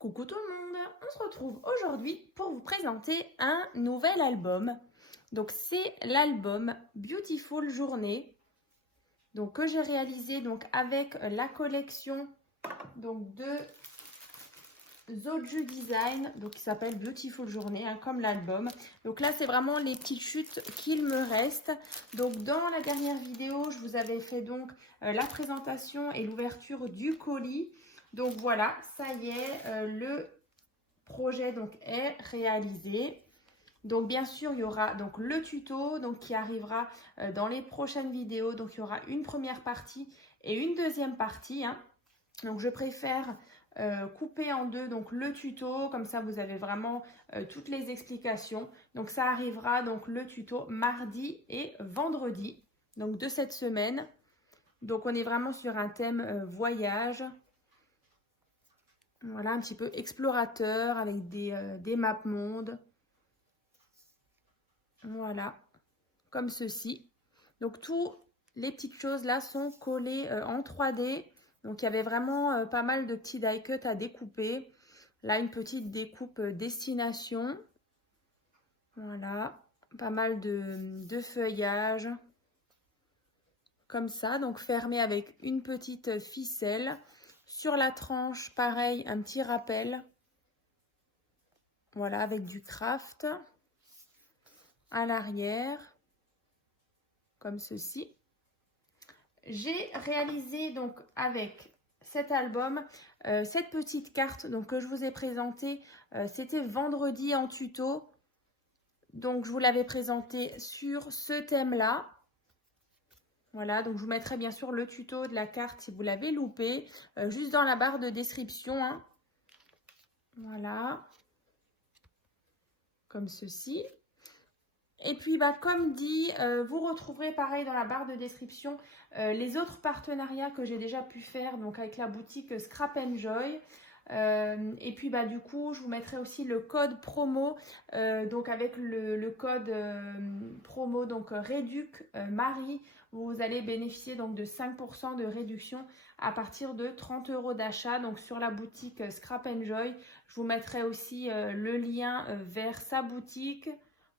Coucou tout le monde, on se retrouve aujourd'hui pour vous présenter un nouvel album. Donc c'est l'album Beautiful Journée, donc que j'ai réalisé donc avec la collection donc de Zoju Design, donc qui s'appelle Beautiful Journée, comme l'album. Donc là c'est vraiment les petites chutes qu'il me reste. Donc dans la dernière vidéo, je vous avais fait donc la présentation et l'ouverture du colis. Donc voilà, ça y est, le projet donc est réalisé. Donc bien sûr, il y aura donc le tuto donc qui arrivera dans les prochaines vidéos. Donc il y aura une première partie et une deuxième partie. Donc je préfère couper en deux donc le tuto, comme ça vous avez vraiment toutes les explications. Donc ça arrivera donc le tuto mardi et vendredi donc de cette semaine. Donc on est vraiment sur un thème voyage. Voilà, un petit peu explorateur avec des maps monde. Voilà, comme ceci. Donc, toutes les petites choses là sont collées en 3D. Donc, il y avait vraiment pas mal de petits die cuts à découper. Là, une petite découpe destination. Voilà, pas mal de feuillage. Comme ça, donc fermé avec une petite ficelle. Sur la tranche, pareil, un petit rappel. Voilà, avec du craft. À l'arrière, comme ceci. J'ai réalisé donc avec cet album, cette petite carte donc, que je vous ai présentée. C'était vendredi en tuto. Donc je vous l'avais présentée sur ce thème-là. Voilà, donc je vous mettrai bien sûr le tuto de la carte si vous l'avez loupé, juste dans la barre de description. Voilà, comme ceci. Et puis, comme dit, vous retrouverez pareil dans la barre de description les autres partenariats que j'ai déjà pu faire, donc avec la boutique Scrap Enjoy. Et puis, du coup, je vous mettrai aussi le code promo, donc avec le code promo, donc Réduc Marie, vous allez bénéficier donc de 5% de réduction à partir de 30 € d'achat, donc sur la boutique Scrap Enjoy. Je vous mettrai aussi le lien vers sa boutique.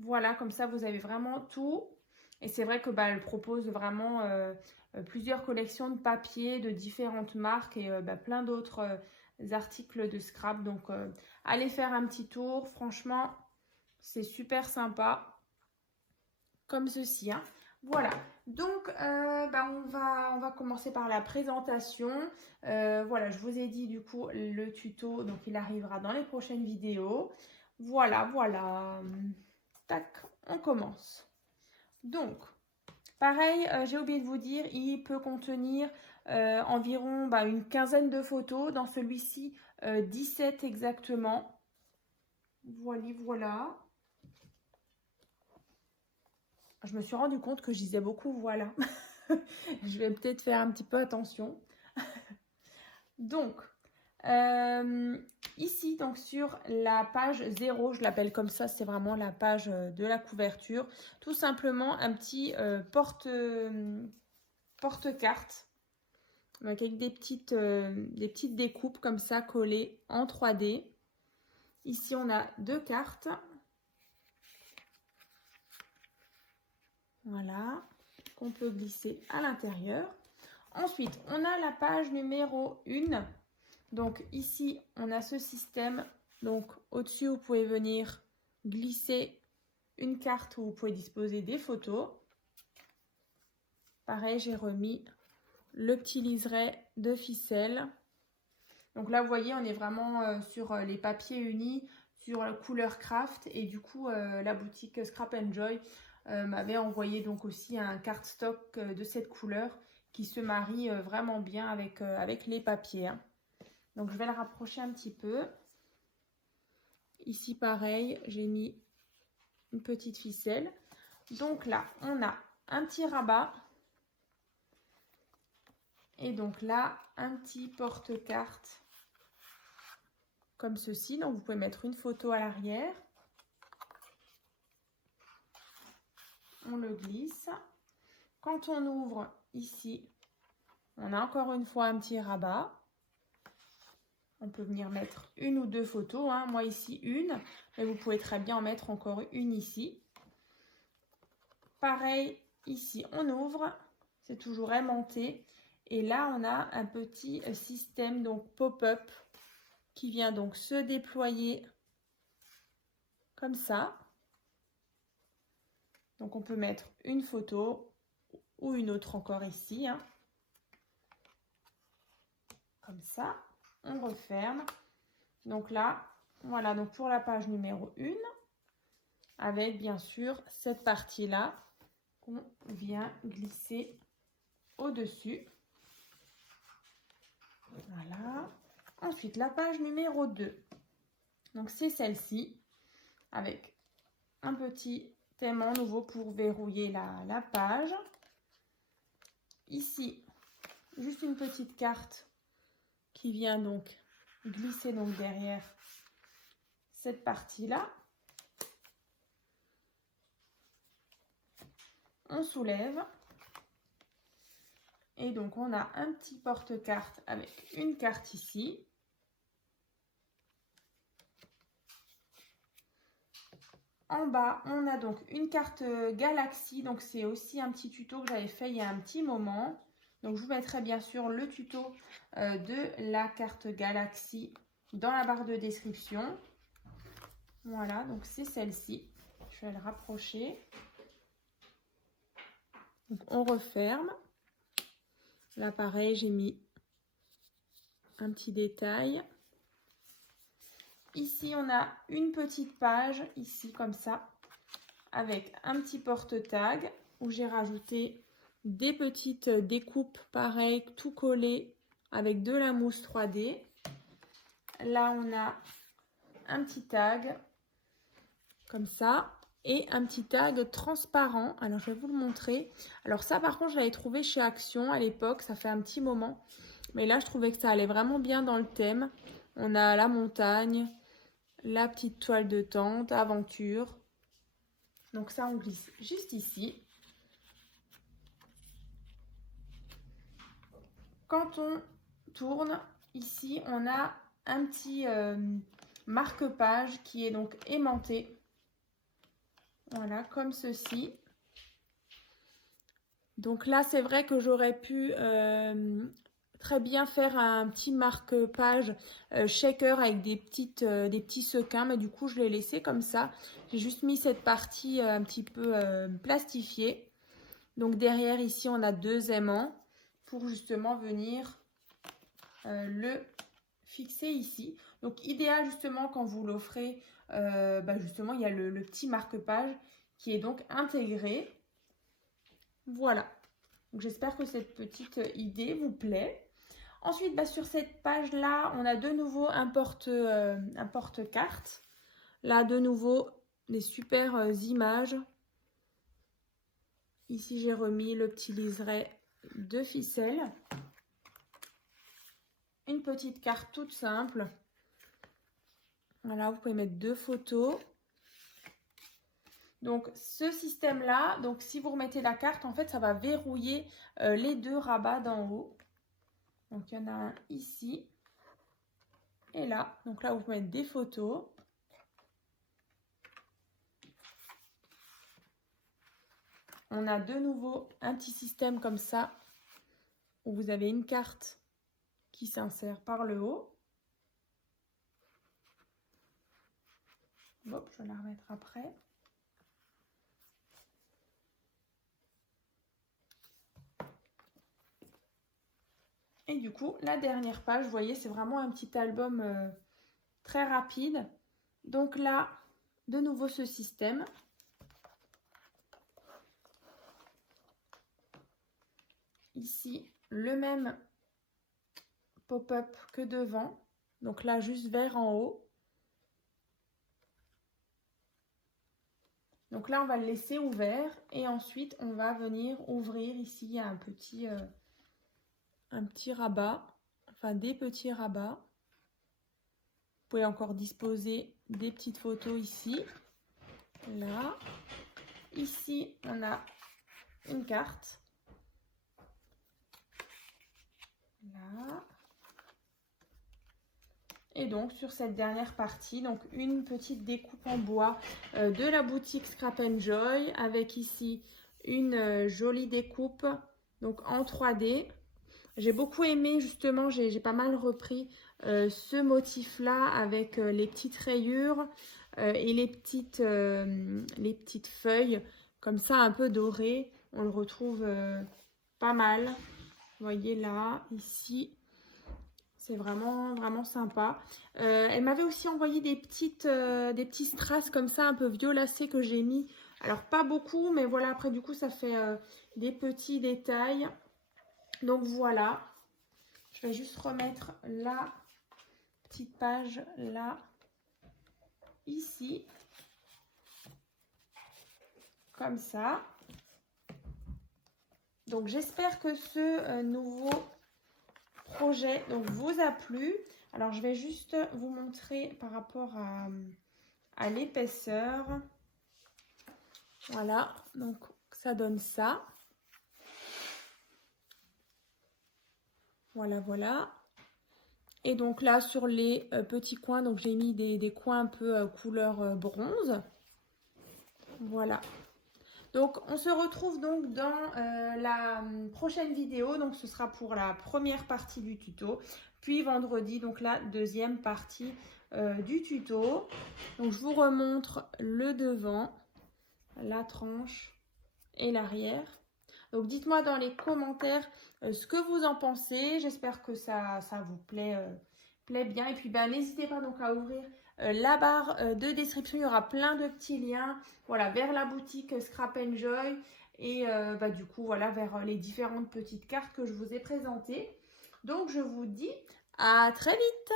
Voilà, comme ça, vous avez vraiment tout. Et c'est vrai que elle propose vraiment plusieurs collections de papier de différentes marques et plein d'autres articles de scrap. Donc, allez faire un petit tour. Franchement, c'est super sympa. Comme ceci. Voilà. Donc, on va commencer par la présentation. Voilà, je vous ai dit du coup le tuto. Donc, il arrivera dans les prochaines vidéos. Voilà, voilà. Tac, on commence. Donc, pareil, j'ai oublié de vous dire, il peut contenir environ une quinzaine de photos. Dans celui-ci, 17 exactement. Voilà. Je me suis rendu compte que je disais beaucoup voilà. Je vais peut-être faire un petit peu attention. Donc, ici, donc sur la page 0, je l'appelle comme ça, c'est vraiment la page de la couverture. Tout simplement un petit porte-carte avec des petites découpes comme ça collées en 3D. Ici, on a deux cartes. Voilà, qu'on peut glisser à l'intérieur. Ensuite, on a la page numéro 1. Donc ici, on a ce système. Donc au-dessus, vous pouvez venir glisser une carte où vous pouvez disposer des photos. Pareil, j'ai remis le petit liseré de ficelle. Donc là, vous voyez, on est vraiment sur les papiers unis, sur la couleur craft. Et du coup, la boutique Scrap Enjoy m'avait envoyé donc aussi un cardstock de cette couleur qui se marie vraiment bien avec les papiers. Donc, je vais le rapprocher un petit peu. Ici, pareil, j'ai mis une petite ficelle. Donc là, on a un petit rabat. Et donc là, un petit porte-carte comme ceci. Donc, vous pouvez mettre une photo à l'arrière. On le glisse. Quand on ouvre ici, on a encore une fois un petit rabat. On peut venir mettre une ou deux photos, hein. Moi ici une, mais vous pouvez très bien en mettre encore une ici. Pareil, ici on ouvre, c'est toujours aimanté. Et là on a un petit système donc pop-up qui vient donc se déployer comme ça. Donc on peut mettre une photo ou une autre encore ici, hein. Comme ça, on referme. Donc là, voilà, donc pour la page numéro 1, avec bien sûr cette partie-là qu'on vient glisser au-dessus. Voilà. Ensuite, la page numéro 2. Donc c'est celle-ci, avec un petit aimant nouveau pour verrouiller la page. Ici, juste une petite carte qui vient donc glisser donc derrière cette partie-là. On soulève. Et donc, on a un petit porte-carte avec une carte ici. En bas, on a donc une carte Galaxy. Donc, c'est aussi un petit tuto que j'avais fait il y a un petit moment. Donc, je vous mettrai bien sûr le tuto de la carte Galaxy dans la barre de description. Voilà, donc c'est celle-ci. Je vais le rapprocher. Donc, on referme. Là, pareil, j'ai mis un petit détail. Ici, on a une petite page, ici, comme ça, avec un petit porte-tag où j'ai rajouté des petites découpes, pareil, tout collé avec de la mousse 3D. Là, on a un petit tag, comme ça, et un petit tag transparent. Alors, je vais vous le montrer. Alors, ça, par contre, je l'avais trouvé chez Action à l'époque, ça fait un petit moment. Mais là, je trouvais que ça allait vraiment bien dans le thème. On a la montagne, la petite toile de tente, aventure. Donc ça, on glisse juste ici. Quand on tourne, ici, on a un petit marque-page qui est donc aimanté. Voilà, comme ceci. Donc là, c'est vrai que j'aurais pu très bien faire un petit marque-page shaker avec des petits sequins, mais du coup, je l'ai laissé comme ça. J'ai juste mis cette partie un petit peu plastifiée. Donc derrière, ici, on a deux aimants pour justement venir le fixer ici. Donc idéal justement quand vous l'offrez, justement, il y a le petit marque-page qui est donc intégré. Voilà, j'espère que cette petite idée vous plaît. Ensuite, sur cette page-là, on a de nouveau un porte-carte. Là, de nouveau, des super images. Ici, j'ai remis le petit liseré de ficelle. Une petite carte toute simple. Voilà, vous pouvez mettre deux photos. Donc ce système-là, donc si vous remettez la carte, en fait, ça va verrouiller les deux rabats d'en haut. Donc il y en a un ici et là. Donc là, vous pouvez mettre des photos. On a de nouveau un petit système comme ça, où vous avez une carte qui s'insère par le haut. Hop, je vais la remettre après. Et du coup, la dernière page, vous voyez, c'est vraiment un petit album très rapide. Donc là, de nouveau ce système. Ici, le même pop-up que devant. Donc là, juste vert en haut. Donc là, on va le laisser ouvert. Et ensuite, on va venir ouvrir. Ici, il y a un petit rabat. Enfin, des petits rabats. Vous pouvez encore disposer des petites photos ici. Là. Ici, on a une carte. Là. Et donc sur cette dernière partie, donc une petite découpe en bois de la boutique Scrap Joy avec ici une jolie découpe donc en 3D. J'ai beaucoup aimé justement, j'ai pas mal repris ce motif là avec les petites rayures et les petites feuilles comme ça un peu dorées. On le retrouve pas mal. Vous voyez là, ici. C'est vraiment sympa. Elle m'avait aussi envoyé des petits strass comme ça, un peu violacés que j'ai mis. Alors, pas beaucoup, mais voilà, après, du coup, ça fait des petits détails. Donc, voilà. Je vais juste remettre la petite page là, ici. Comme ça. Donc, j'espère que ce nouveau projet donc vous a plu. Alors je vais juste vous montrer par rapport à l'épaisseur. Voilà, donc ça donne ça. Voilà. Et donc là sur les petits coins, donc j'ai mis des coins un peu couleur bronze. Voilà. Donc on se retrouve donc dans la prochaine vidéo, donc ce sera pour la première partie du tuto, puis vendredi donc la deuxième partie du tuto. Donc je vous remontre le devant, la tranche et l'arrière. Donc dites-moi dans les commentaires ce que vous en pensez, j'espère que ça vous plaît bien et puis n'hésitez pas donc à ouvrir la barre de description, il y aura plein de petits liens voilà, vers la boutique Scrap Joy et du coup voilà, vers les différentes petites cartes que je vous ai présentées. Donc je vous dis à très vite.